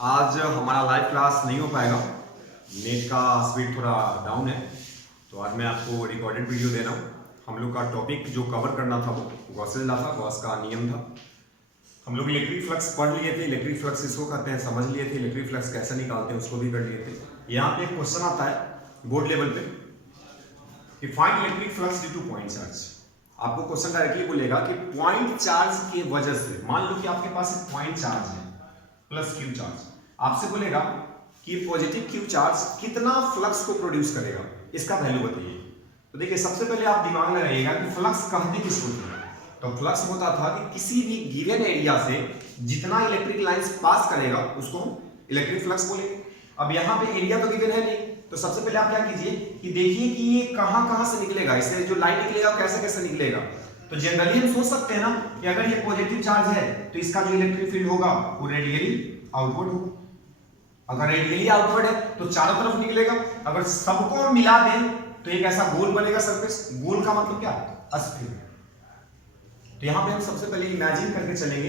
आज हमारा live class नहीं हो पाएगा, नेट का स्पीड थोड़ा डाउन है, तो आज मैं आपको रिकॉर्डेड वीडियो दे रहा हूँ। हम लोग का टॉपिक जो कवर करना था वो गॉसेल लॉ था, गॉस का नियम था। हम लोग इलेक्ट्रिक फ्लक्स पढ़ लिए थे, इलेक्ट्रिक फ्लक्स इसको कहते हैं समझ लिए थे, इलेक्ट्रिक फ्लक्स कैसे निकालते हैं उसको भी कर लिए थे। यहाँ पे एक क्वेश्चन आता है बोर्ड लेवल पे कि find electric flux due two point charge. आपको क्वेश्चन डायरेक्टली बोलेगा कि पॉइंट चार्ज की वजह से, मान लो कि आपके पास एक पॉइंट चार्ज है प्लस क्यू चार्ज, आपसे बोलेगा कि पॉजिटिव क्यू चार्ज कितना फ्लक्स को प्रोड्यूस करेगा, इसका वैल्यू बताइए। तो देखिए सबसे पहले आप दिमाग में रखिएगा कि फ्लक्स कहते किसको थे। तो फ्लक्स होता था कि किसी भी गिवन एरिया से जितना इलेक्ट्रिक लाइंस पास करेगा उसको हम इलेक्ट्रिक फ्लक्स बोलेंगे। अब यहाँ पे एरिया तो गिवन है नहीं, तो सबसे पहले आप क्या कीजिए कि देखिए कि ये कहां से निकलेगा, इससे जो लाइन निकलेगा कैसे कैसे निकलेगा। तो जनरली हम सोच सकते हैं ना कि अगर ये पॉजिटिव चार्ज है तो इसका जो इलेक्ट्रिक फील्ड होगा वो रेडियली आउटवर्ड होगा। अगर रेडियली आउटवर्ड है तो चारों तरफ निकलेगा। अगर सबको मिला दें तो एक ऐसा गोल बनेगा सरफेस। गोल का मतलब क्या? अस्थिर। तो यहां पे हम सबसे पहले इमेजिन करके चलेंगे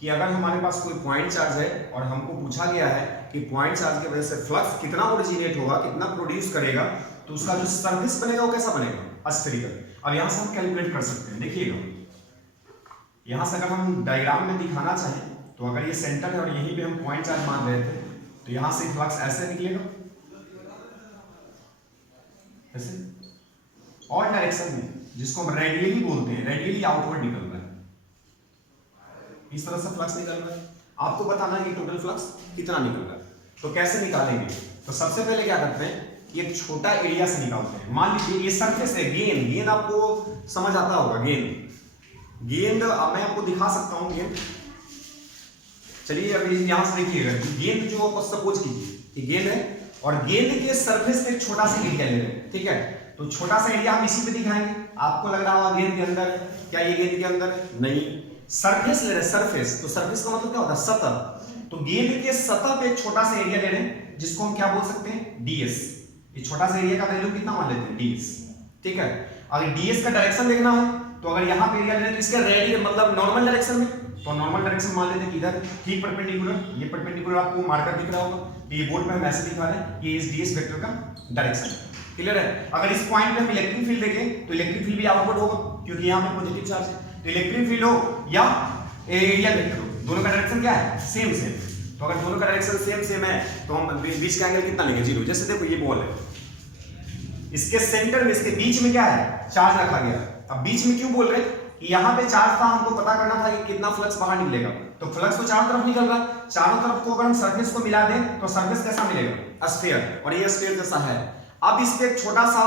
कि अगर हमारे पास कोई पॉइंट चार्ज है और हमको पूछा गया है कि पॉइंट चार्ज की वजह से फ्लक्स कितना ओरिजिनेट होगा, कितना प्रोड्यूस करेगा, तो उसका जो सरफेस बनेगा वो कैसा बनेगा? अस्फेरिकल। अब यहां से हम कैलकुलेट कर सकते हैं। देखिएगा यहां से अगर हम डायग्राम में दिखाना चाहें तो अगर ये सेंटर है और यहीं पे हम पॉइंट चार्ज मान रहे थे तो यहां से फ्लक्स ऐसे निकलेगा, ऐसे और डायरेक्शन में, जिसको हम रेडियली बोलते हैं, रेडियली आउटवर्ड निकल रहा है, इस तरह से फ्लक्स निकल रहा है। आपको बताना है कि टोटल फ्लक्स कितना निकल रहा है। तो कैसे निकालेंगे? तो सबसे पहले क्या करते हैं, एक छोटा एरिया से निकालते हैं। मान लीजिए ये सरफेस है, गेंद आपको समझ आता होगा। गेंद मैं आपको दिखा सकता हूं गेंद। चलिए अभी यहां से देखिएगा, गेंद जो आप सपोज कीजिए कि गेंद है और गेंद के सरफेस पे छोटा सा एरिया ले रहे हैं, ठीक है। तो छोटा सा एरिया हम इसी पे दिखाएंगे। आपको लग रहा होगा गेंद के अंदर, क्या ये गेंद के अंदर? नहीं, सरफेस ले रहे हैं, सरफेस। तो सरफेस का मतलब क्या होता है? सतह। तो गेंद के सतह पे एक छोटा सा एरिया ले रहे हैं जिसको हम क्या बोल सकते हैं? डीएस। ये छोटा सा एरिया का वैल्यू कितना मान लेते हैं? डीएस, ठीक है। अगर डीएस का डायरेक्शन देखना है तो अगर यहां पे एरिया ले रहे हैं तो इसका रेडियस मतलब नॉर्मल डायरेक्शन में, तो नॉर्मल डायरेक्शन मान लेते हैं कि इधर ठीक परपेंडिकुलर, ये परपेंडिकुलर आपको मार्कर दिख रहा होगा, तो ये बोर्ड पे हम ऐसे दिखा रहे हैं, ये इस डीएस वेक्टर का डायरेक्शन। क्लियर है? अगर इस पॉइंट पे हम इलेक्ट्रिक फील्ड देखें तो इलेक्ट्रिक फील्ड भी आउटवर्ड होगा क्योंकि यहां पे पॉजिटिव चार्ज है। तो इलेक्ट्रिक फील्ड हो या एरिया वेक्टर हो, दोनों का डायरेक्शन क्या है? सेम। तो अगर दोनों का डायरेक्शन सेम है तो हम बीच का एंगल कितना लेंगे? 0। जैसे देखो ये बॉल है, इसके सेंटर में, इसके बीच में क्या है? चार्ज रखा गया। अब बीच में क्यों बोल रहे हैं कि यहां पे चार्ज था, हमको पता करना था कि कितना फ्लक्स बाहर निकलेगा। तो फ्लक्स तो चारों तरफ निकल रहा है, चारों तरफ को अगर हम सरफेस को मिला दें तो सरफेस कैसा मिलेगा? स्फीयर। और ये स्फीयर जैसा है। अब इस पे एक छोटा सा,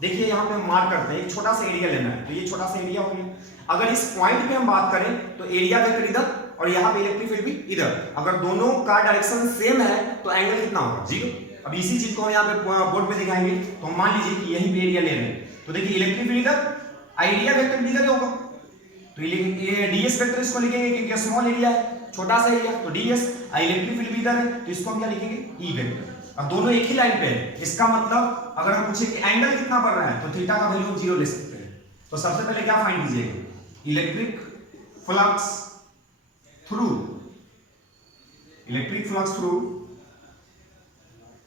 देखिए यहां पे हम मार्क करते हैं, एक छोटा सा एरिया लेना है, तो ये छोटा सा एरिया हो गया। अगर इस पॉइंट पे हम बात करें तो एरिया वेक्टर इधर और यहां पे इलेक्ट्रिक फील्ड भी इधर। अगर दोनों का डायरेक्शन सेम है तो एंगल कितना होगा? 0। अब इसी चीज को हम यहां पे बोर्ड पे दिखाएंगे। तो मान लीजिए कि यहीं पे एरिया ले रहे हैं, तो देखिए इलेक्ट्रिक फील्ड इधर, एरिया वेक्टर भी इधर होगा। तो ये डीएस वेक्टर इसको लिखेंगे क्योंकि स्मॉल एरिया है, छोटा सा एरिया, तो डीएस। इलेक्ट्रिक फील्ड भी इधर है तो इसको हम क्या लिखेंगे? E vector. अब दोनों एक ही लाइन पे है, इसका मतलब अगर हम पूछे कि एंगल कितना बढ़ रहा है तो थीटा का वैल्यू 0 ले सकते हैं। तो सबसे पहले क्या फाइंड कीजिएगा? Electric flux through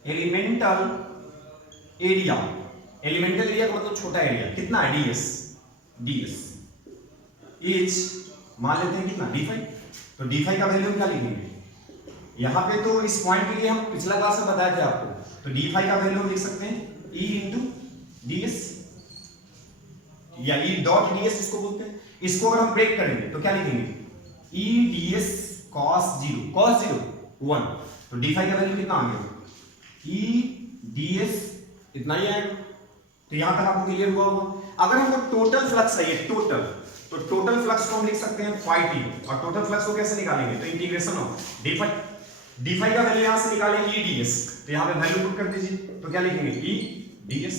elemental area. Elemental area का मतलब छोटा एरिया, कितना है? डीएस इज मान लेते हैं कितना? d5। तो d5 का वैल्यू क्या लिखेंगे? यहां पे तो इस पॉइंट के लिए हम पिछला क्लास में बताए थे आपको, तो d5 का वैल्यू हम लिख सकते हैं e इंटू ds या e डॉट ds इसको बोलते हैं। इसको अगर हम ब्रेक करेंगे तो क्या लिखेंगे? e ds cos 0 1। तो d5 का वैल्यू कितना आ गया? e ds इतना ही आएगा। तो यहां तक आपको क्लियर हुआ होगा। अगर हमको टोटल फ्लक्स है, ये टोटल, तो टोटल फ्लक्स को हम लिख सकते हैं phi t। और टोटल फ्लक्स को कैसे निकालेंगे? तो इंटीग्रेशन ऑफ d5 का वैल्यू यहां से निकालेंगे e ds। तो यहां पे वैल्यू पुट कर दीजिए, तो क्या लिखेंगे? e ds।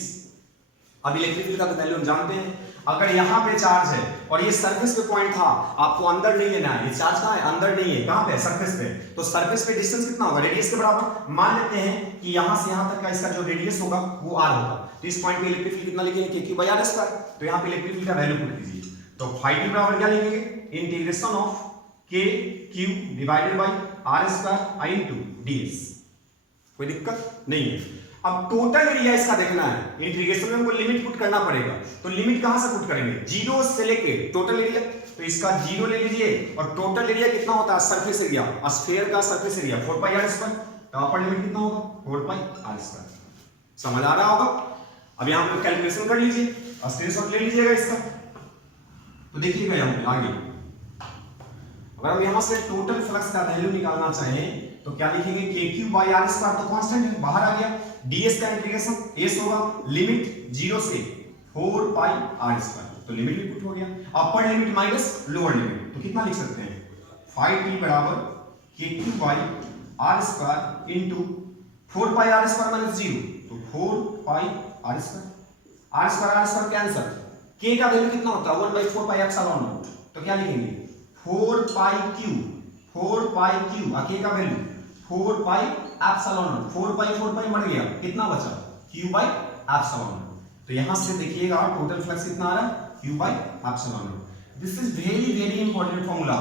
अब इलेक्ट्रिक फील्ड का वैल्यू हम जानते हैं। अगर यहां पे चार्ज है और ये सरफेस पे पॉइंट था, आपको अंदर नहीं लेना है, ये चार्ज कहां है? अंदर नहीं है, कहां पे? सरफेस पे। तो सरफेस पे डिस्टेंस कितना होगा? रेडियस के बराबर। मान लेते हैं कि यहां से यहां तक का इसका जो रेडियस होगा वो r होगा। तो इस पॉइंट पे इलेक्ट्रिक फील्ड कितना लिखेंगे? k/r²। तो यहां पे इलेक्ट्रिक फील्ड का वैल्यू पुट कीजिए। तो phi t बराबर क्या लिखेंगे? Integration of k q divided by R square I into D S. कोई दिक्कत नहीं है। अब टोटल एरिया इसका देखना है, इंटीग्रेशन में हमको लिमिट पुट करना पड़ेगा, तो लिमिट कहां से पुट करेंगे, जीरो से लेके टोटल एरिया, तो इसका जीरो ले लीजिए और टोटल एरिया कितना होता है सरफेस एरिया, स्फीयर का surface area 4 pi R square, तो अपर लिमिट कितना होगा 4 पाई आर स्क्वायर। समझ आ रहा होगा। अब यहां पे कैलकुलेशन कर लीजिए, स्क्रीनशॉट ले लीजिएगा इसका। तो देखिएगा यहां पे आगे अगर हम यहां से टोटल फ्लक्स का वैल्यू निकालना चाहें तो क्या लिखेंगे, के क्यू बाई आर स्क्वायर, तो कांस्टेंट है बाहर आ गया, ds का इंटीग्रेशन s होगा लिमिट 0 से 4 पाई आर स्क्वायर, तो लिमिट भी पुट हो गया, upper limit minus lower limit, तो कितना लिख सकते हैं 5t बराबर K Q by R square into 4 pi R square minus 0, तो 4 pi R square cancel, k का वैल्यू कितना होता है 1/4 पाई एप्सिलॉन नॉट, तो क्या लिखेंगे 4 पाई q k का वैल्यू 4 पाई एप्सिलॉन नॉट, 4 पाई मर गया, कितना बचा q बाई एप्सिलॉन नॉट। तो यहां से देखिएगा टोटल फ्लक्स कितना आ रहा है q by epsilon not. This is very important formula.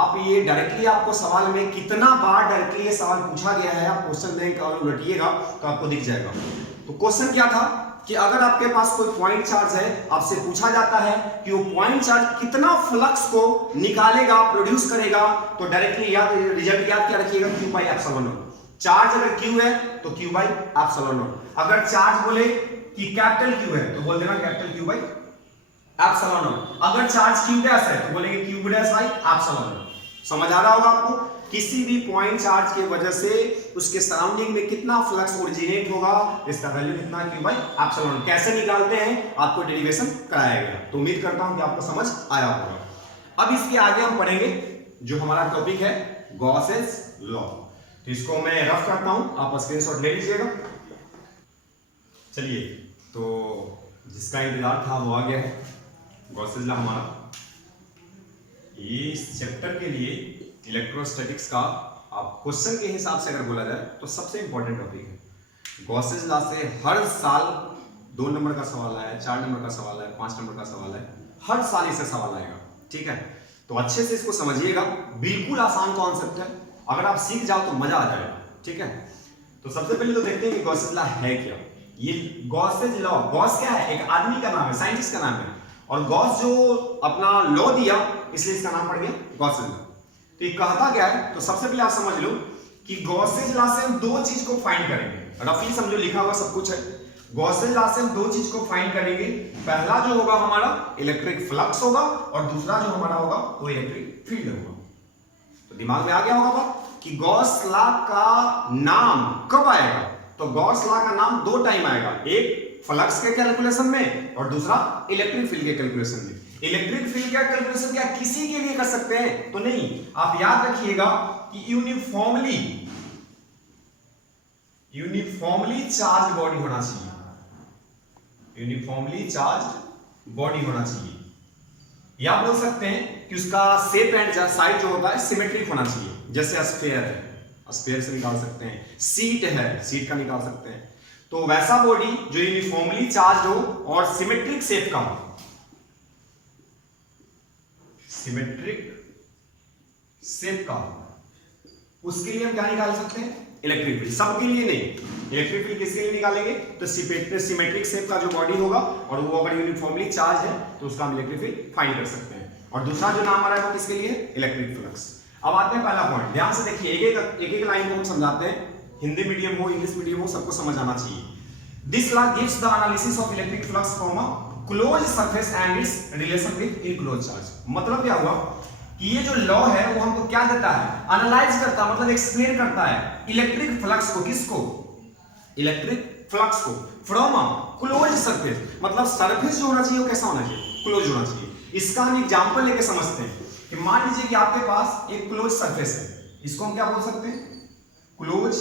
आप ये डायरेक्टली आपको सवाल में कितना बार डायरेक्टली ये सवाल पूछा गया है, आप क्वेश्चन देख और उलटिएगा तो आपको दिख जाएगा। तो क्वेश्चन क्या था कि अगर आपके पास कोई पॉइंट चार्ज है, आपसे पूछा जाता है कि वो पॉइंट चार्ज कितना फ्लक्स को निकालेगा, प्रोड्यूस करेगा, तो डायरेक्टली याद रिजल्ट याद क्या रखिएगा q by epsilon not. Charge अगर q है तो q बाई एप्सिलॉन नॉट, अगर चार्ज बोले कि कैपिटल q है तो बोल देना capital q by epsilon not, अगर चार्ज q डैश है तो बोलेंगे q dash by epsilon not. समझ आ रहा होगा आपको। किसी भी पॉइंट चार्ज की वजह से उसके सराउंडिंग में कितना फ्लक्स ओरिजिनेट होगा, इसका वैल्यू कितना q बाई एप्सिलॉन। कैसे निकालते हैं आपको डेरिवेशन कराया गया, तो उम्मीद करता हूं कि आपको समझ आया होगा। अब इसके आगे हम पढ़ेंगे जो हमारा टॉपिक है गॉसेस लॉ। तो इसको मैं रफ करता हूं, आप स्क्रीनशॉट ले लीजिएगा। चलिए, तो जिसका इंतजार था वो आ गया है गॉसेस लॉ हमारा। इस चैप्टर के लिए इलेक्ट्रोस्टैटिक्स का आप क्वेश्चन के हिसाब से अगर बोला जाए तो सबसे इंपॉर्टेंट टॉपिक है। गॉसेस लॉ से हर साल 2 नंबर का सवाल आया, 4 नंबर का सवाल आया, 5 नंबर का सवाल है, हर साल इससे सवाल आएगा। ठीक है, तो अच्छे से इसको समझिएगा, बिल्कुल आसान कॉन्सेप्ट है, अगर आप सीख जाओ तो मजा आ जाएगा। ठीक है, तो सबसे पहले तो देखते हैं कि गॉसेस लॉ है क्या। ये गॉसेस लॉ, गॉस क्या है, एक आदमी का नाम है, साइंटिस्ट का नाम है, और गॉस जो अपना लॉ दिया इसलिए इसका नाम पड़ गया गॉसेस लॉ। तो ये कहता क्या है, तो सबसे पहले आप समझ लो कि गॉसेस लॉ से हम 2 चीज को फाइंड करेंगे, रफली समझो, लिखा हुआ सब कुछ है। गॉसेस लॉ से हम 2 चीज को फाइंड करेंगे, पहला जो होगा हमारा इलेक्ट्रिक फ्लक्स होगा और दूसरा जो हमारा होगा वो इलेक्ट्रिक फील्ड होगा। तो दिमाग में आ गया होगा बात कि गॉस लॉ का नाम कब आएगा, तो गॉस लॉ का नाम 2 टाइम आएगा, एक फ्लक्स के कैलकुलेशन में और दूसरा इलेक्ट्रिक फील्ड के कैलकुलेशन में। इलेक्ट्रिक फील्ड का कैलकुलेशन क्या किसी के लिए कर सकते हैं, तो नहीं, आप याद रखिएगा कि यूनिफॉर्मली चार्ज बॉडी होना चाहिए, यूनिफॉर्मली चार्ज बॉडी होना चाहिए, या बोल सकते हैं कि उसका शेप एंड साइज जो होता है सिमेट्रिक होना चाहिए। जैसे स्फीयर है, स्फीयर से निकाल सकते हैं, सीट है, सीट का निकाल सकते हैं। तो वैसा बॉडी जो यूनिफॉर्मली चार्ज हो और सिमेट्रिक शेप का हो, सिमेट्रिक शेप का हो, उसके लिए हम क्या निकाल सकते हैं, इलेक्ट्रिक फील्ड। सबके लिए नहीं, इलेक्ट्रिक फील्ड किसके लिए निकालेंगे, तो सिमेट्रिक शेप का जो बॉडी होगा और वो अगर यूनिफॉर्मली चार्ज है तो उसका हम इलेक्ट्रिक फील्ड फाइंड कर सकते हैं। और दूसरा जो नाम आ रहा है वो किसके लिए, इलेक्ट्रिक फ्लक्स। अब आते हैं पहला पॉइंट, ध्यान से देखिए, एक एक लाइन को हम समझाते हैं, हिंदी मीडियम हो इंग्लिश मीडियम हो सबको समझ आना चाहिए। This law gives the analysis of electric flux from a close surface and it's relation with enclose charge. मतलब क्या हुआ कि ये जो लॉ है वो हमको क्या देता है, एनालाइज करता है, मतलब एक्सप्लेन करता है इलेक्ट्रिक फ्लक्स को, किसको, इलेक्ट्रिक फ्लक्स को, फ्रॉम अ क्लोज सरफेस, मतलब सरफेस जो होना चाहिए वो कैसा होना चाहिए, क्लोज होना चाहिए। इसका हम एग्जांपल लेके समझते हैं कि मान लीजिए कि आपके पास एक क्लोज सरफेस है, इसको हम क्या बोल सकते हैं, क्लोज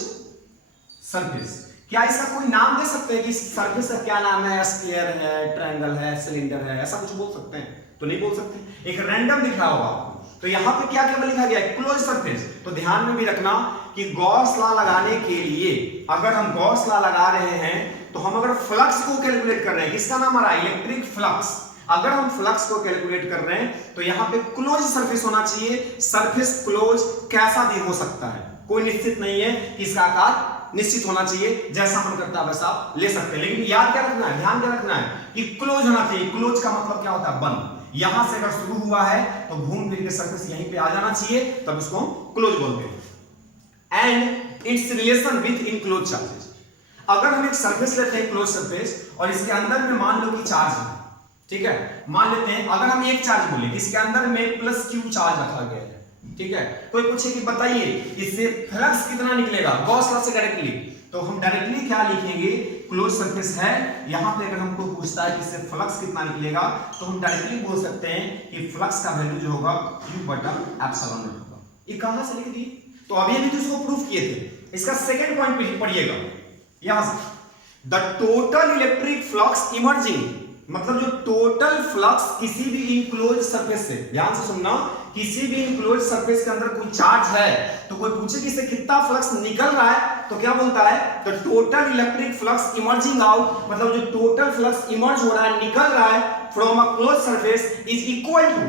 सरफेस। क्या इसका कोई नाम दे सकते हैं कि इस सरफेस का क्या नाम है, स्फीयर है, ट्रायंगल है, सिलेंडर है, ऐसा कुछ बोल सकते हैं, तो नहीं बोल सकते। एक रैंडम दिख रहा होगा आपको, तो यहां पे क्या केवल लिखा गया है क्लोज सरफेस। तो ध्यान में भी रखना कि गॉस लॉ लगाने के लिए अगर हम गॉस लॉ लगा रहे हैं तो हम अगर फ्लक्स को कैलकुलेट कर रहे हैं, किसका नाम आ रहा है, इलेक्ट्रिक फ्लक्स। अगर हम फ्लक्स को कैलकुलेट कर रहे हैं तो यहां पे क्लोज सरफेस होना चाहिए। सरफेस क्लोज कैसा भी हो सकता है, कोई निश्चित नहीं है कि इसका आकार निश्चित होना चाहिए, जैसा मन करता है वैसा आप ले सकते हैं। लेकिन याद क्या रखना है, ध्यान क्या रखना है कि क्लोज होना चाहिए। क्लोज का मतलब क्या होता है, बंद। यहां से अगर शुरू हुआ है तो घूम फिर के सरफेस यहीं पे आ जाना चाहिए, तब इसको हम क्लोज बोलते हैं। And it's relation with enclose charges. अगर हम एक सरफेस लेते हैं क्लोज सरफेस और इसके अंदर में मान लो कि चार्ज है, ठीक है, मान लेते हैं अगर हम एक चार्ज बोले इसके अंदर में प्लस क्यू चार्ज रखा गया है, ठीक है, कोई पूछे कि बताइए इससे फ्लक्स कितना निकलेगा गॉस लॉ से डायरेक्टली, तो हम डायरेक्टली क्या लिखेंगे, क्लोज सरफेस है, यहां पे अगर हमको पूछता है कि इससे फ्लक्स कितना निकलेगा तो हम डायरेक्टली बोल सकते हैं कि फ्लक्स का वैल्यू जो होगा q बटा एप्सिलॉन नॉट होगा। ये कहां से लिख दिए, तो अभी अभी तो इसको प्रूफ किए थे। इसका सेकंड पॉइंट पे पढ़िएगा, यहां से the total electric flux emerging, मतलब जो टोटल फ्लक्स किसी भी इनक्लोज सरफेस से, ध्यान से सुनना, किसी भी इनक्लोज सरफेस के अंदर कोई चार्ज है तो कोई पूछे कि इससे कितना फ्लक्स निकल रहा है तो क्या बोलता है, the total electric flux emerging out, मतलब जो टोटल फ्लक्स इमर्ज हो रहा है, निकल रहा है from a close surface is equal to,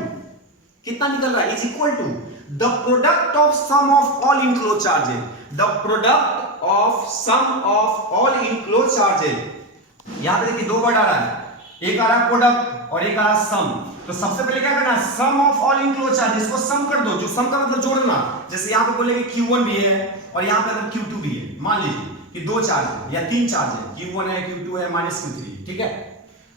कितना निकल रहा है, is equal to the product of sum of all enclose charges, the product of sum of all enclose charges. यहां पे देखिए दो वर्ड आ रहा है, एक आ रहा है प्रोडक्ट और एक आ रहा है सम। तो सबसे पहले क्या करना है, सम ऑफ ऑल इनक्लोज चार्जेस को सम कर दो, जो सम का मतलब जोड़ना। जैसे यहां पे बोलेंगे Q1 भी है और यहां पे अगर Q2 भी है, मान लीजिए कि दो चार्ज है या तीन चार्ज है, Q1 है, Q2 है, -Q3, ठीक है,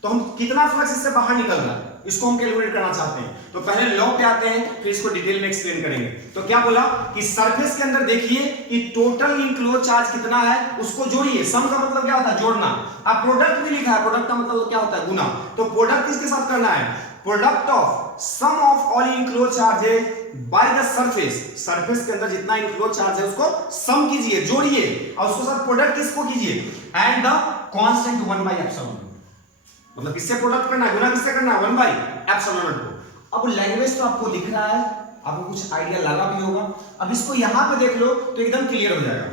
तो हम कितना फ्लक्स इससे बाहर निकल रहा है इसको हम कैलकुलेट करना चाहते हैं। तो पहले लॉ पे आते हैं, फिर इसको डिटेल में एक्सप्लेन करेंगे। तो क्या बोला कि सरफेस के अंदर देखिए कि टोटल इनक्लोज चार्ज कितना है उसको जोड़िए। सम का मतलब क्या होता है, जोड़ना। अब प्रोडक्ट भी लिखा है, प्रोडक्ट का मतलब क्या होता है, गुना। तो प्रोडक्ट किसके साथ करना है, product of sum of all enclose charges by the surface, surface के अंदर जितना इनक्लोज चार्ज है उसको सम कीजिए, जोड़िए, और उसके साथ प्रोडक्ट किसको कीजिए, एंड द कांस्टेंट 1/ε, मतलब किससे प्रोडक्ट करना है, गुना किससे करना है, 1/ε को। अब लैंग्वेज तो आपको लिख रहा है, आपको कुछ आइडिया लगा भी होगा। अब इसको यहां पे देख लो तो एकदम क्लियर हो जाएगा।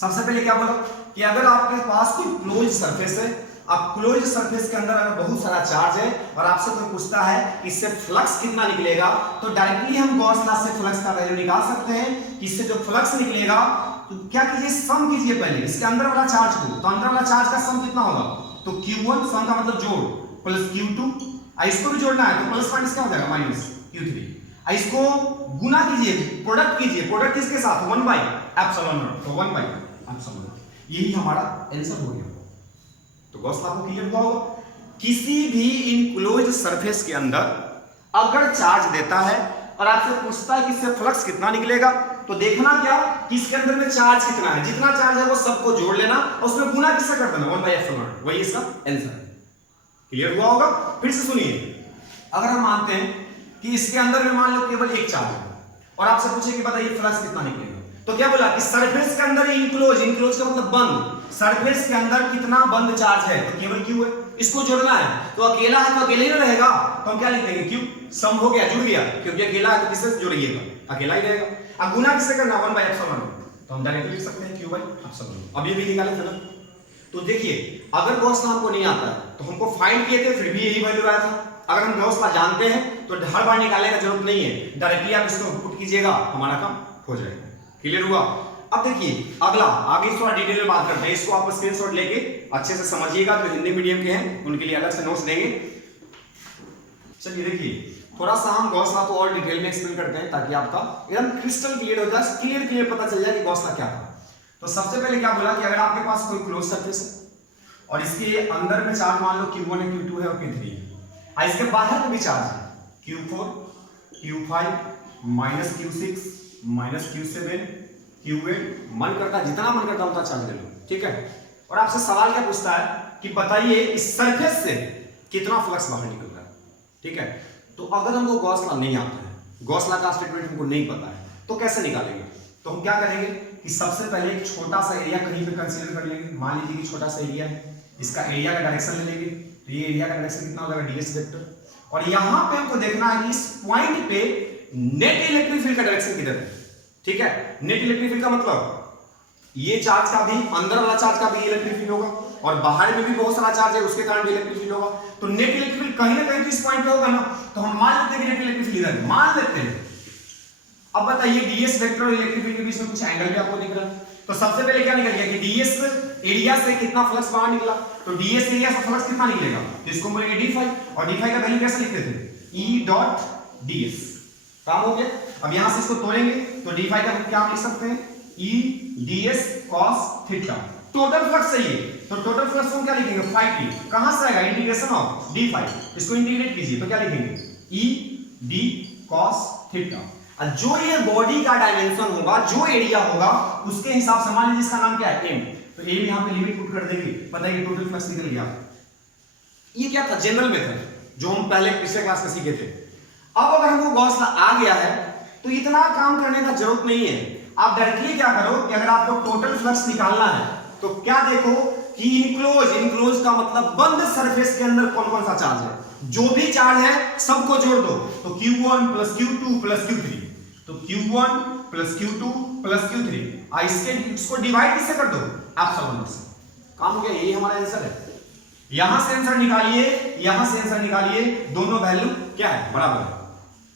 सबसे पहले क्या बोला कि अगर आपके पास कोई क्लोज सरफेस है, आप क्लोज सरफेस के अंदर अगर बहुत सारा चार्ज है और आपसे कोई पूछता है इससे फ्लक्स कितना निकलेगा, तो डायरेक्टली हम गॉस लॉ से फ्लक्स का वैल्यू निकाल सकते हैं कि इससे जो फ्लक्स निकलेगा, तो क्या कीजिए, सम कीजिए पहले इसके अंदर वाला चार्ज को। तो अंदर वाला चार्ज का सम कितना होगा, तो Q1 सम का मतलब जोड़ प्लस Q2, इसको भी जोड़ना है तो प्लस माइनस क्या हो जाएगा, -Q3। इसको गुना कीजिए, प्रोडक्ट कीजिए, प्रोडक्ट किसके साथ, 1/ε0, तो 1/ε0, यही हमारा आंसर हो गया। तो गॉस लॉ को क्लियर हुआ होगा। किसी भी इनक्लोज्ड सरफेस के अंदर अगर चार्ज देता है और आपसे पूछता है कि इससे फ्लक्स कितना निकलेगा, तो देखना क्या कि इसके अंदर में चार्ज कितना है, जितना चार्ज है वो सबको जोड़ लेना और उसमें गुना किससे कर देना, 1/ε0, वही इसका आंसर है। क्लियर हुआ होगा। फिर से सुनिए, अगर हम मानते हैं कि इसके अंदर में मान लो केवल एक चार्ज है और आपसे पूछे कि बताइए फ्लक्स कितना निकलेगा, तो क्या बोला कि सरफेस के अंदर इनक्लोज, इनक्लोज का मतलब बंद, सरफेस के अंदर कितना बंद चार्ज है, तो केवल Q है, इसको जोड़ना है। तो अकेला है तो अकेले ही रहेगा, तो हम क्या लिख देंगे, Q, सम हो गया, जुड़ गया, क्योंकि अकेला है तो किससे जोड़िएगा, अकेला ही रहेगा। अब गुना किससे करना, 1/ε0, तो हम डायरेक्टली लिख सकते हैं Q/ε0। अब ये भी निकाले थे ना। तो देखिए अगर गॉस लॉ हमको नहीं आता है तो हमको फाइंड किए थे, फिर भी यही वैल्यू आया था। अगर हम गॉस लॉ जानते हैं तो हर बार निकालने का जरूरत नहीं है, डायरेक्टली आप इसको पुट कीजिएगा, हमारा काम हो जाएगा। क्लियर हुआ। अब देखिए अगला, आगे थोड़ा डिटेल में बात करते हैं, इसको आप स्क्रीनशॉट लेके अच्छे से समझिएगा। जो हिंदी मीडियम के हैं उनके लिए अलग से नोट्स देंगे। चलिए देखिए थोड़ा सा हम गॉस लॉ को और डिटेल में एक्सप्लेन करते हैं ताकि आपका एकदम क्रिस्टल क्लियर हो जाए, क्लियर पता चल जाए कि गॉस लॉ क्या था। तो सबसे पहले क्या बोला कि अगर आपके पास कोई क्लोज सरफेस है और इसके अंदर में चार्ज मान लो Q1 है, Q2 है और Q3 है, इसके बाहर में भी चार्ज है Q4, Q5, -Q6, -Q7, Q8, मन करता है जितना मन करता उतना चार्ज ले लो, ठीक है। और आपसे सवाल क्या पूछता है कि बताइए इस सरफेस से कितना फ्लक्स बाहर निकल रहा है, ठीक है। तो अगर हमको गॉस लॉ नहीं आता है, गॉस लॉ का स्टेटमेंट हमको नहीं पता है, तो कैसे निकालेंगे। तो हम क्या करेंगे कि सबसे पहले एक छोटा सा एरिया कहीं पे कंसीडर कर लेंगे। मान लीजिए कि छोटा सा एरिया है, इसका एरिया का डायरेक्शन ले लेंगे, तो ये एरिया का डायरेक्शन कितना हो जाएगा, ds वेक्टर। और यहां पे हमको देखना है कि इस पॉइंट पे नेट इलेक्ट्रिक फील्ड का डायरेक्शन किधर है, ठीक है। नेट इलेक्ट्रिक फील्ड का मतलब ये चार्ज का भी, अंदर वाला चार्ज का भी इलेक्ट्रिक फील्ड होगा और बाहर में भी बहुत सारा चार्ज है उसके कारण भी इलेक्ट्रिक फील्ड होगा। तो नेट इलेक्ट्रिक फील्ड कहीं ना कहीं तो इस पॉइंट पे होगा ना, तो हम मान लेते हैं कि नेट इलेक्ट्रिक फील्ड इधर मान लेते हैं। अब बताइए डीएस वेक्टर और इलेक्ट्रिक फील्ड के बीच में कुछ एंगल भी आपको दिख रहा है, तो सबसे पहले क्या निकल गया कि डीएस एरिया से कितना फ्लक्स बाहर निकला, तो डीएस एरिया से फ्लक्स कितना निकलेगा, तो इसको बोलेंगे डी फाई, और डी फाई का वैल्यू कैसे लिखते थे, ई डॉट डीएस। काम हो गया। अब यहां से इसको तोड़ेंगे तो डी फाई का क्या आप लिख सकते हैं, E ds cos theta. Total flux चाहिए तो टोटल फ्लक्स को क्या लिखेंगे, फाई टी, कहां से आएगा, इंटीग्रेशन ऑफ डी फाई, इसको इंटीग्रेट कीजिए तो क्या लिखेंगे, ई डी कॉस थीटा। जो ये बॉडी का डायमेंशन होगा, जो एरिया होगा उसके हिसाब से, मान लीजिए इसका नाम क्या है एम, तो एम यहां पे लिमिट पुट कर देंगे, बताइए टोटल फ्लक्स निकल गया। ये क्या था, जनरल मेथड जो हम पहले पिछले क्लास में सीखे थे। अब अगर हमको गॉस लॉ आ गया है तो इतना काम करने का जरूरत नहीं है, आप डायरेक्टली क्या करो कि अगर आपको टोटल फ्लक्स निकालना है तो क्या देखो कि इनक्लोज का मतलब बंद सरफेस के अंदर कौन कौन सा चार्ज है, जो भी चार्ज है सबको जोड़ दो, तो Q1 plus Q2 plus Q3, तो Q1 plus Q2 plus Q3, इसको डिवाइड किससे कर दो, एप्सिलॉन से। काम हो गया, यही हमारा आंसर है। यहां से आंसर निकालिए, यहां से आंसर निकालिए, दोनों वैल्यू क्या है, बराबर है।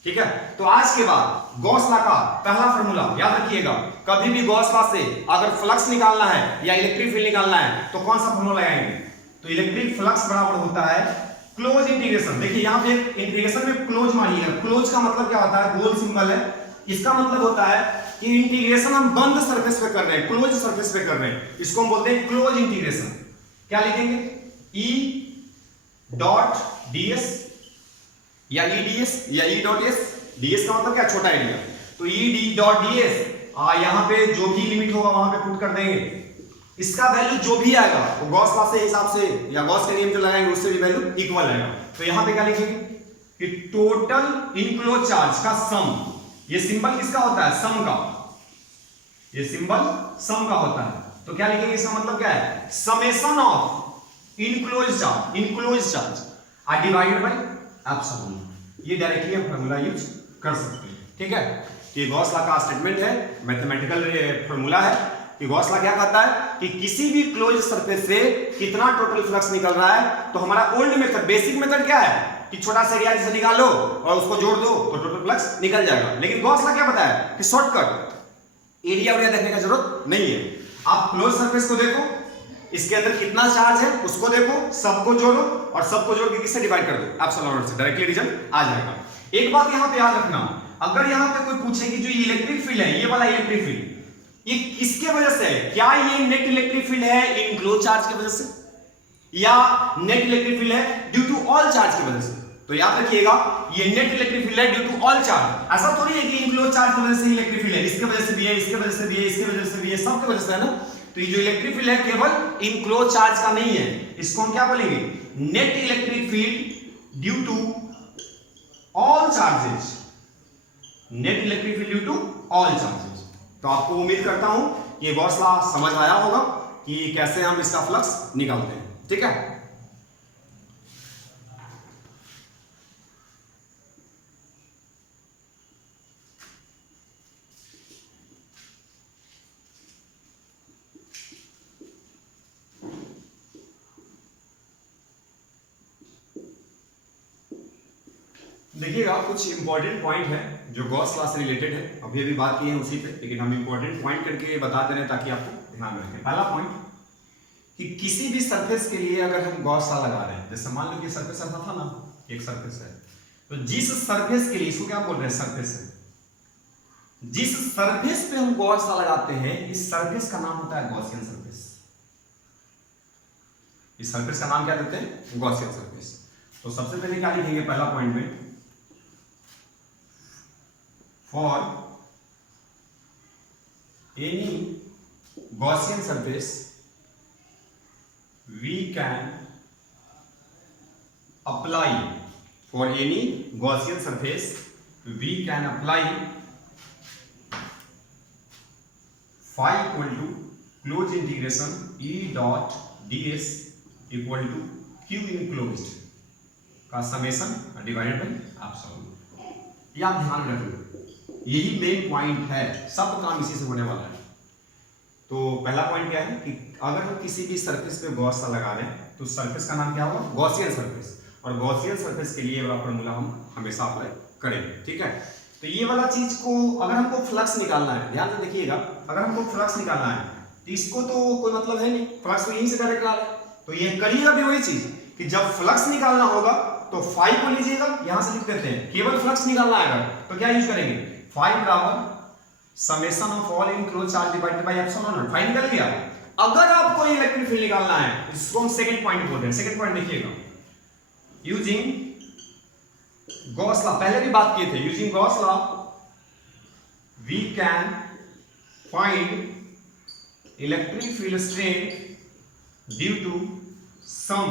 ठीक है, तो आज के बाद गॉस लॉ का पहला फार्मूला याद रखिएगा, कभी भी गॉस लॉ से अगर फ्लक्स निकालना है या इलेक्ट्रिक फील्ड निकालना है तो कौन सा फार्मूला लगाएंगे, तो इलेक्ट्रिक फ्लक्स बराबर होता है क्लोज इंटीग्रेशन। देखिए यहां पे इंटीग्रेशन में क्लोज मानिएगा, क्लोज का मतलब क्या होता है, गोल सिंबल है, इसका मतलब होता है कि इंटीग्रेशन हम बंद सरफेस पे कर रहे हैं, क्लोज सरफेस पे कर रहे हैं, इसको हम बोलते हैं क्लोज इंटीग्रेशन। क्या लिखेंगे, ई डॉट डीएस या ई डीएस या ई डॉट एस, डीएस का मतलब क्या, छोटा एरिया, तो ई डी डॉट डीएस, यहां पे जो भी लिमिट होगा वहां पे पुट कर देंगे, इसका वैल्यू जो भी आएगा वो गॉस लॉ से हिसाब से या गॉस के नियम जो लगाएंगे उससे भी वैल्यू इक्वल आएगा। तो यहां पे क्या लिखेंगे कि टोटल इनक्लोज चार्ज का सम, ये सिंबल किसका होता है, सम का, ये सिंबल सम का होता है, तो क्या लिखेंगे, इसका मतलब क्या है, summation of enclose charge R divided by epsilon. ये डायरेक्टली हम फार्मूला यूज कर सकते हैं। ठीक है, ये गॉस लॉ का स्टेटमेंट है, मैथमेटिकल फार्मूला है कि गॉस लॉ क्या कहता है कि किसी भी क्लोज सरफेस से कितना टोटल फ्लक्स निकल रहा है, तो हमारा ओल्ड मेथड, बेसिक मेथड क्या है कि छोटा सा एरिया जैसे निकालो और उसको जोड़ दो तो टोटल फ्लक्स निकल जाएगा। लेकिन गॉस लॉ क्या बताया कि शॉर्टकट, एरिया देखने का जरूरत नहीं है, आप क्लोज सरफेस को देखो, इसके अंदर कितना चार्ज है उसको देखो, सबको जोड़ो और सबको जोड़ के किससे डिवाइड कर दो, एप्सिलॉन से, डायरेक्टली रिजल्ट आ जाएगा। एक बात यहां पे याद रखना, अगर यहां पे कोई पूछे कि जो इलेक्ट्रिक फील्ड है, ये वाला इलेक्ट्रिक फील्ड, ये किसके वजह से है, क्या ये नेट इलेक्ट्रिक फील्ड है इनक्लोज चार्ज की वजह से, या नेट इलेक्ट्रिक फील्ड है ड्यू टू ऑल चार्ज की वजह से, तो याद रखिएगा ये नेट इलेक्ट्रिक फील्ड है ड्यू टू ऑल चार्ज। ऐसा थोड़ी है कि इनक्लोज चार्ज की वजह से इलेक्ट्रिक फील्ड है, इसके वजह से भी है, इसके वजह से भी है, इसके वजह से भी है, सबके वजह से है ना। तो ये जो इलेक्ट्रिक फील्ड है केवल इनक्लोज चार्ज का नहीं है, इसको हम क्या बोलेंगे, net electric field due to all charges, net electric field due to all charges. तो आपको उम्मीद करता हूं ये गॉस लॉ समझ आया होगा कि कैसे हम इसका फ्लक्स निकालते हैं। ठीक है, देखिएगा कुछ इंपॉर्टेंट पॉइंट है जो गॉस लॉ से रिलेटेड है, अभी अभी बात की है उसी पे, लेकिन हम इंपॉर्टेंट पॉइंट करके बता दे रहे हैं ताकि आपको ध्यान में रखें। पहला पॉइंट कि किसी भी सरफेस के लिए अगर हम गॉस लॉ लगा रहे हैं, जैसे मान लो कि सरफेस ऐसा था ना, एक सरफेस है, तो जिस सरफेस के लिए, इसको क्या बोल रहे हैं, सरफेस है, जिस सरफेस पे हम गॉस लॉ लगाते हैं इस सरफेस का नाम होता है गॉसियन सरफेस। इस सरफेस का नाम क्या देते हैं, गॉसियन सरफेस। तो सबसे पहले क्या लिखेंगे पहला पॉइंट में, for any Gaussian surface we can apply, for any Gaussian surface we can apply phi equal to closed integration E dot ds equal to q enclosed का समेशन डिवाइडेड बाय एप्सिलॉन। ये आप ध्यान रखो, यही main point है, सब काम इसी से होने वाला है। तो पहला पॉइंट क्या है कि अगर हम किसी भी सरफेस पे गॉस सा लगा रहे हैं तो सरफेस का नाम क्या होगा, गॉसियन सरफेस। और गॉसियन सरफेस के लिए वाला फॉर्मूला हम हमेशा अप्लाई करेंगे, ठीक है। तो ये वाला चीज को अगर हमको फ्लक्स निकालना है, ध्यान से देखिएगा, अगर हमको फ्लक्स निकालना है तो इसको तो कोई मतलब है नहीं, फ्लक्स तो यहीं से डायरेक्ट आ रहा है। तो ये करिएगा भी वही चीज कि जब फ्लक्स निकालना होगा तो फाई को लीजिएगा, यहां से लिख देते हैं, केवल फ्लक्स निकालना है अगर तो क्या यूज करेंगे, फाई बराबर summation of all enclosed charge divided by epsilon not. Phi निकल गया। अगर आपको इलेक्ट्रिक फील्ड निकालना है, इसको हम सेकंड पॉइंट बोलते हैं। सेकंड पॉइंट देखिएगा, यूजिंग गॉस लॉ, पहले भी बात किए थे, using Gauss law we can find electric field strength due to some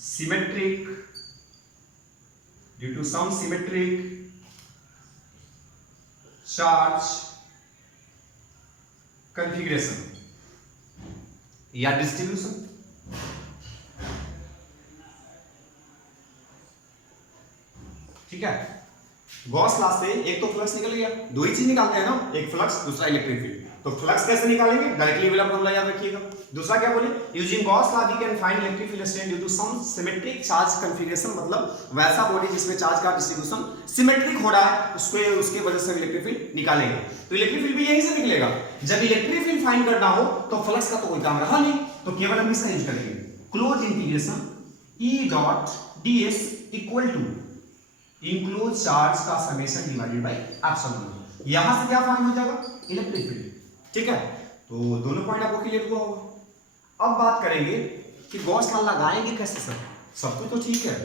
symmetric charge configuration या डिस्ट्रीब्यूशन। ठीक है, गॉस लॉ से एक तो फ्लक्स निकल गया, दो ही चीज निकालते हैं ना, एक फ्लक्स दूसरा इलेक्ट्रिक फील्ड। तो फ्लक्स कैसे निकालेंगे, डायरेक्टली वाला फॉर्मूला याद रखिएगा। दूसरा क्या बोले, using Gauss law we can find electric field strength due to some symmetric charge configuration, मतलब वैसा बॉडी जिसमें चार्ज का डिस्ट्रीब्यूशन सिमेट्रिक हो रहा है, उसके वजह से इलेक्ट्रिक फील्ड निकालेंगे। तो इलेक्ट्रिक फील्ड भी यहीं से निकलेगा। जब इलेक्ट्रिक फील्ड फाइंड करना हो तो फ्लक्स का तो कोई काम रहा नहीं, तो केवल हम इसका यूज करेंगे, close integration E dot ds equal to enclose charge का summation divided by epsilon nought. यहां से क्या फाइंड हो जाएगा, इलेक्ट्रिक फील्ड। ठीक है, तो दोनों पॉइंट आपको क्लियर हुआ होगा। अब बात करेंगे कि गॉस लॉ लगाएंगे कैसे। सब कुछ तो ठीक है,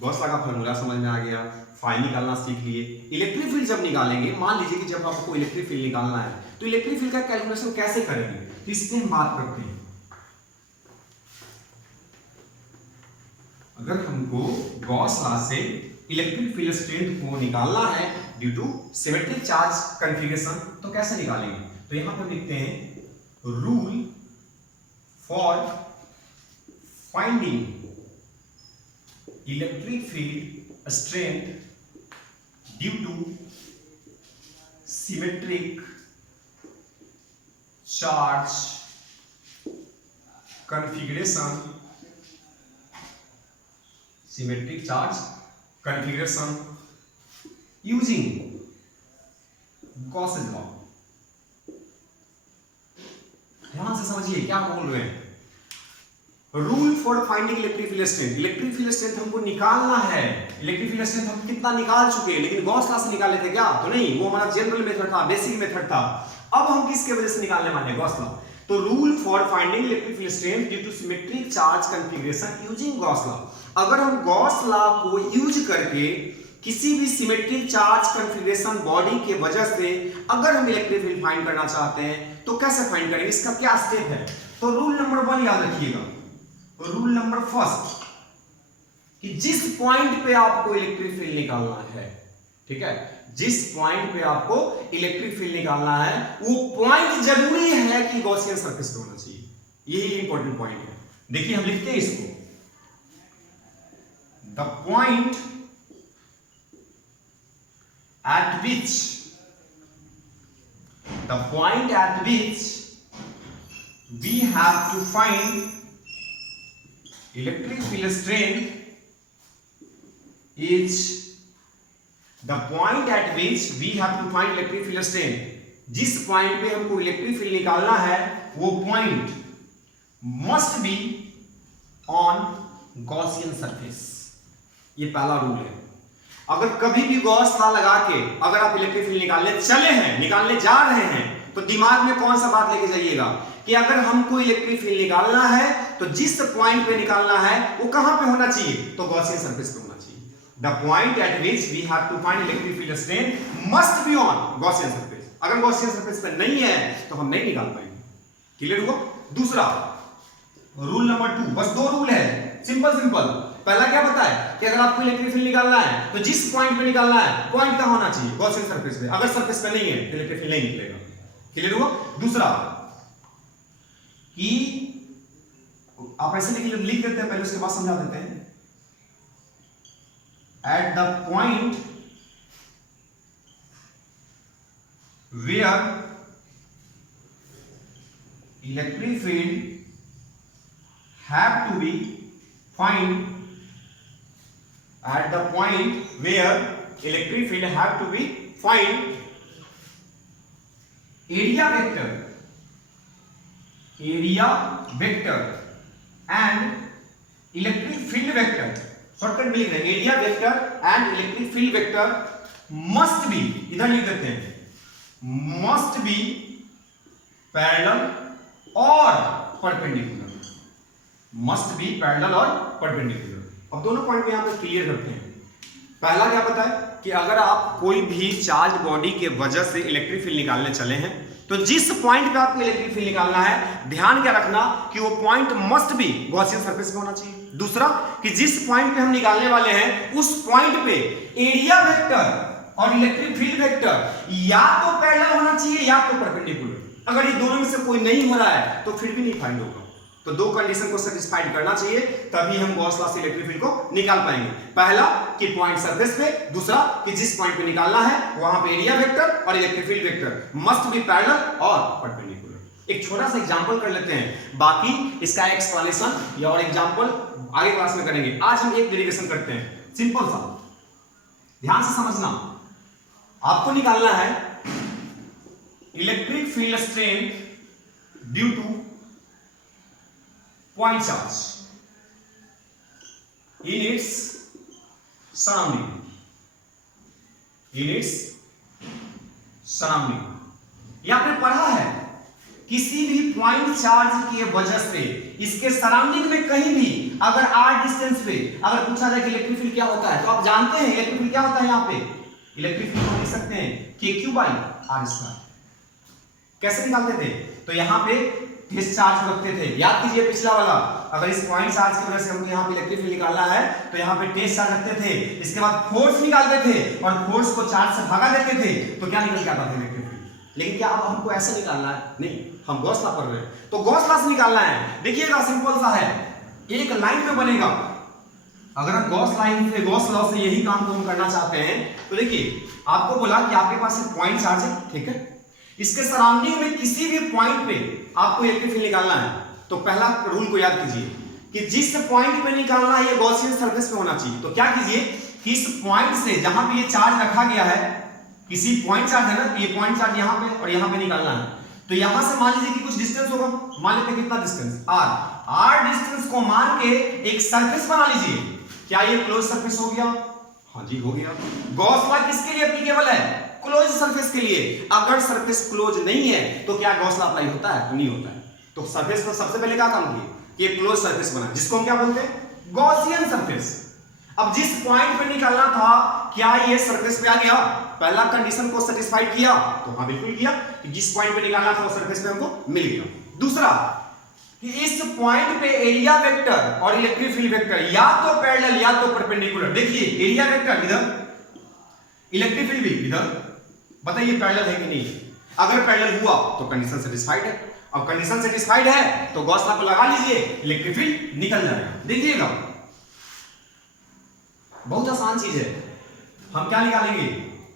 गॉस लॉ का फॉर्मूला समझ में आ गया, फाई निकालना सीख लिए। इलेक्ट्रिक फील्ड जब निकालेंगे, मान लीजिए कि जब आपको इलेक्ट्रिक फील्ड निकालना है तो इलेक्ट्रिक फील्ड का कैलकुलेशन कैसे करेंगे, तो इस पे हम बात करते हैं। अगर हमको गॉस लॉ से इलेक्ट्रिक फील्ड स्ट्रेंथ को निकालना है due to symmetric charge configuration, तो कैसे निकालेंगे, तो यहां पर लिखते हैं rule for finding electric field strength due to symmetric charge configuration, symmetric charge configuration using Gauss's law. ध्यान से समझिए क्या बोल रहे हैं, rule for finding electric field strength. Electric field strength हमको निकालना है, इलेक्ट्रिक फील्ड स्ट्रेंथ हम कितना निकाल चुके हैं, लेकिन गॉस लॉ से निकाले थे क्या, तो नहीं, वो हमारा जनरल मेथड था, बेसिक मेथड था। अब हम किसके वजह से निकालने वाले हैं, गॉस लॉ। तो rule for finding electric field strength due to symmetric charge configuration using Gauss law. अगर हम गॉस लॉ को यूज करके किसी भी सिमेट्रिक चार्ज कॉन्फ़िगरेशन बॉडी के वजह से अगर हम इलेक्ट्रिक फील्ड फाइंड करना चाहते हैं तो कैसे फाइंड करेंगे, इसका क्या स्टेप है। तो रूल नंबर 1 याद रखिएगा, रूल नंबर फर्स्ट, कि जिस पॉइंट पे आपको इलेक्ट्रिक फील्ड निकालना है, ठीक है, जिस पॉइंट पे आपको इलेक्ट्रिक फील्ड निकालना है वो पॉइंट जरूरी है कि गॉसियन सरफेस पे होना चाहिए। यही इंपॉर्टेंट पॉइंट है। देखिए हम लिखते हैं इसको, the point at which we have to find electric field strength is the point at which we have to find electric field strength। जिस पॉइंट पे हमको इलेक्ट्रिक फील्ड निकालना है वो point must be on Gaussian surface. ये पहला rule है। अगर कभी भी गॉस लॉ लगा के अगर आप इलेक्ट्रिक फील्ड निकालने चले हैं, निकालने जा रहे हैं, तो दिमाग में कौन सा बात लेके जाइएगा कि अगर हमको इलेक्ट्रिक फील्ड निकालना है तो जिस पॉइंट पे निकालना है वो कहां पे होना चाहिए, तो गॉसियन सरफेस पे होना चाहिए। The point at which we have to find electric field strength must be on Gaussian surface. अगर गॉसियन सरफेस पे नहीं है तो हम नहीं निकाल पाएंगे। क्लियर हुआ। दूसरा रूल नंबर 2, बस 2 रूल है, सिंपल सिंपल। पहला क्या बताया कि अगर आपको इलेक्ट्रिक फील्ड निकालना है तो जिस पॉइंट पे निकालना है पॉइंट कहां होना चाहिए, गॉसियन सरफेस पे। अगर सरफेस पे नहीं है तो इलेक्ट्रिक फील्ड नहीं निकलेगा। क्लियर हुआ। दूसरा कि आप ऐसे लिख देते हैं, पहले उसके बाद समझा देते हैं। At the point where electric field have to be find at the point where electric field have to be find area vector and electric field vector, shortcut में लिख रहे हैं area vector and electric field vector must be, इधर लिख देते हैं must be parallel और perpendicular, must be parallel और परपेंडिकुलर। अब दोनों पॉइंट यहां पे क्लियर करते हैं। पहला क्या पता है कि अगर आप कोई भी चार्ज बॉडी के वजह से इलेक्ट्रिक फील्ड निकालने चले हैं तो जिस पॉइंट पे आपको इलेक्ट्रिक फील्ड निकालना है ध्यान क्या रखना कि वो point must be Gaussian surface पे होना चाहिए। दूसरा कि जिस पॉइंट पे हम निकालने वाले हैं उस पॉइंट पे एरिया वेक्टर और इलेक्ट्रिक फील्ड वेक्टर या तो पैरेलल होना चाहिए या तो परपेंडिकुलर। अगर ये दोनों में से कोई नहीं हो रहा है तो फिर भी नहीं फाइंड होगा। तो दो कंडीशन को सेटिस्फाइड करना चाहिए तभी हम गॉस लॉ से इलेक्ट्रिक फील्ड को निकाल पाएंगे। पहला कि पॉइंट सरफेस पे, दूसरा कि जिस पॉइंट पे निकालना है वहां पे एरिया वेक्टर और electric field vector must be parallel और परपेंडिकुलर। एक छोटा सा एग्जांपल कर लेते हैं, बाकी इसका एक्सप्लेनेशन या और एग्जांपल आगे क्लास में करेंगे। आज हम एक डेरिवेशन करते हैं सिंपल सा, ध्यान से समझना। आपको निकालना है electric field strength due to point charge in its surrounding, ये आपने पढ़ा है किसी भी पॉइंट चार्ज की वजह से इसके सराउंडिंग में कहीं भी अगर r डिस्टेंस पे अगर पूछा जाए कि इलेक्ट्रिक फील्ड क्या होता है तो आप जानते हैं इलेक्ट्रिक फील्ड क्या होता है। यहां पे इलेक्ट्रिक फील्ड को लिख सकते हैं kq/r²। कैसे निकालते थे तो यहां पे इस चार्ज को रखते थे, याद कीजिए पिछला वाला, अगर इस पॉइंट चार्ज की वजह से हमको यहाँ पे इलेक्ट्रिक फील्ड निकालना है तो यहाँ पे टेस्ट चार्ज रखते थे, इसके बाद फोर्स निकालते थे और फोर्स को चार्ज से भगा देते थे तो क्या निकल के आता था इलेक्ट्रिक फील्ड। लेकिन क्या अब हमको ऐसे निकालना है? नहीं, हम गॉस लॉ पढ़ रहे हैं तो गॉस लॉ से निकालना है। देखिएगा सिंपल सा है, एक लाइन में बनेगा। अगर हम गॉस लॉ से यही काम को हम करना चाहते हैं तो देखिए आपको बोला कि आपके पास एक पॉइंट चार्ज है, ठीक है, इसके सराउंडिंग में किसी भी पॉइंट पे आपको इलेक्ट्रिक फील्ड निकालना है तो पहला रूल को याद कीजिए कि जिस पॉइंट पे निकालना है ये गॉसियन सरफेस पे होना चाहिए। तो क्या कीजिए कि इस पॉइंट से जहां पे ये चार्ज रखा गया है, किसी पॉइंट चार्ज है ना, ये पॉइंट चार्ज यहां पे और यहां पे निकालना है तो यहां से मान लीजिए कि कुछ डिस्टेंस होगा, मान लेते हैं कितना डिस्टेंस r डिस्टेंस को मान के एक सरफेस बना लीजिए। क्या ये क्लोज सरफेस हो गया? हाँ जी हो गया। गॉस लॉ किसके लिए एप्लीकेबल है? क्लोज सरफेस के लिए। अगर सरफेस क्लोज नहीं है तो क्या गॉस लॉ अप्लाई होता है? तो नहीं होता है। तो सरफेस पर सबसे पहले क्या काम किया कि एक क्लोज सरफेस बना जिसको हम क्या बोलते हैं? Gaussian surface. अब जिस पॉइंट पे निकालना था क्या ये सरफेस पे आ गया? पहला कंडीशन को सेटिस्फाइड किया तो हाँ बिल्कुल किया कि जिस पॉइंट पे निकालना था वो सरफेस पे हमको मिल गया। दूसरा कि इस पॉइंट पे एरिया वेक्टर और इलेक्ट्रिक फील्ड वेक्टर या तो पैरेलल या तो परपेंडिकुलर। देखिए एरिया वेक्टर इधर, इलेक्ट्रिक फील्ड भी इधर, बताइए पैरेलल है कि नहीं? अगर पैरेलल हुआ तो कंडीशन सेटिस्फाइड है। अब कंडीशन सेटिस्फाइड है तो गॉस लॉ को लगा लीजिए, इलेक्ट्रिक फील्ड निकल जाएगा। देखिएगा बहुत आसान चीज है। हम क्या निकालेंगे?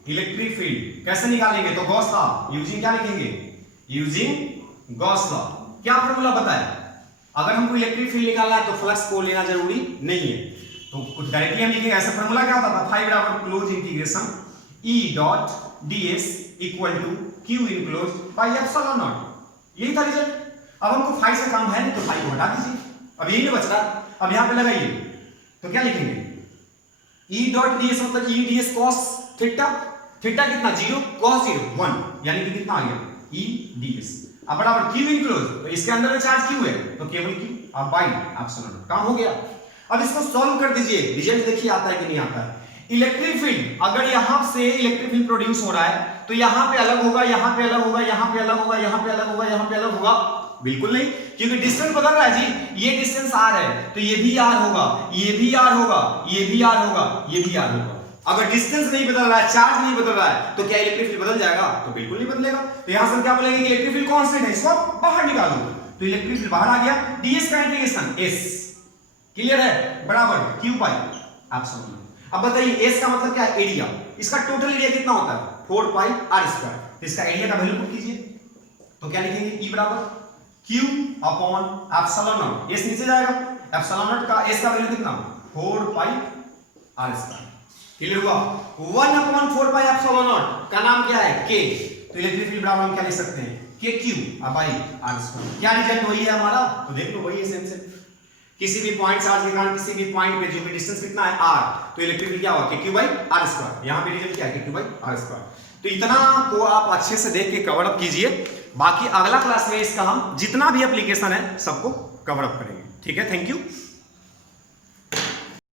Electric field. कैसे निकालेंगे? तो गॉस लॉ यूजिंग क्या लिखेंगे? Using Gauss law. क्या फॉर्मूला बताए? अगर हमको इलेक्ट्रिक फील्ड निकालना है तो फ्लक्स को लेना जरूरी नहीं है तो डायरेक्टली हम लिखेंगे। ऐसा फॉर्मूला क्या होता था? 5 बराबर close integration E dot ds equal to q enclose by epsilon not. यही था रिजल्ट। अब हमको 5 से काम है नहीं तो 5 को हटा दीजिए, अब यही नहीं बच रहा। अब यहां पे लगाइए तो क्या लिखेंगे? E डॉट ds मतलब E ds cos theta. Theta कितना? 0 cos 0 1 यानी कि कितना आ गया? E ds। अब बराबर q इनक्लोज तो इसके अंदर में चार्ज q है तो केवल q अब बाय एप्सिलॉन नॉट। काम हो गया। अब इसको सॉल्व कर दीजिए, रिजल्ट देखिए आता है कि नहीं आता है। इलेक्ट्रिक फील्ड अगर यहां से इलेक्ट्रिक फील्ड प्रोड्यूस हो रहा है तो यहां पे अलग होगा, यहां पे अलग होगा, यहां पे अलग होगा, यहां पे अलग होगा, यहां पे अलग होगा? बिल्कुल नहीं, क्योंकि डिस्टेंस बदल रहा है जी। ये डिस्टेंस r है तो ये भी r होगा, ये भी r होगा, ये भी r होगा, ये भी r होगा। अगर डिस्टेंस नहीं बदल रहा है, चार्ज नहीं बदल रहा है तो क्या इलेक्ट्रिक फील्ड बदल जाएगा? तो बिल्कुल नहीं बदलेगा। तो यहां से हम क्या बोलेंगे कि इलेक्ट्रिक फील्ड कांस्टेंट है, इसको बाहर निकालो तो इलेक्ट्रिक फील्ड बाहर आ गया। ds का इंटीग्रेशन s क्लियर है बराबर q बाय एप्सिलॉन। अब बताइए s का मतलब क्या है? एरिया। इसका टोटल एरिया कितना होता है? 4 पाई r स्क्वायर। तो इसका एरिया का वैल्यू पुट कीजिए तो क्या लिखेंगे? E बराबर Q upon epsilon not, S नीचे जाएगा, एप्सिलॉन नॉट का एस का वैल्यू कितना 4 पाई आर स्क्वायर। क्लियर हुआ? 1 अपॉन 4 पाई एप्सिलॉन नॉट का नाम क्या है K, तो इलेक्ट्रिक फील्ड बराबर हम क्या लिख सकते हैं KQ बाई आर स्क्वायर। क्या रिजल्ट वही है हमारा, तो देख लो वही है सेम सेम। किसी भी पॉइंट चार्ज के कारण किसी भी पॉइंट पे जो भी डिस्टेंस कितना है r, तो इलेक्ट्रिक फील्ड क्या होगा KQ बाई आर स्क्वायर। यहां पे रिजल्ट क्या है KQ बाई आर स्क्वायर। तो इतना को आप अच्छे से देख के कवर अप कीजिए, बाकी अगला क्लास में इसका हम जितना भी एप्लीकेशन है सबको कवर अप करेंगे। ठीक है, थैंक यू।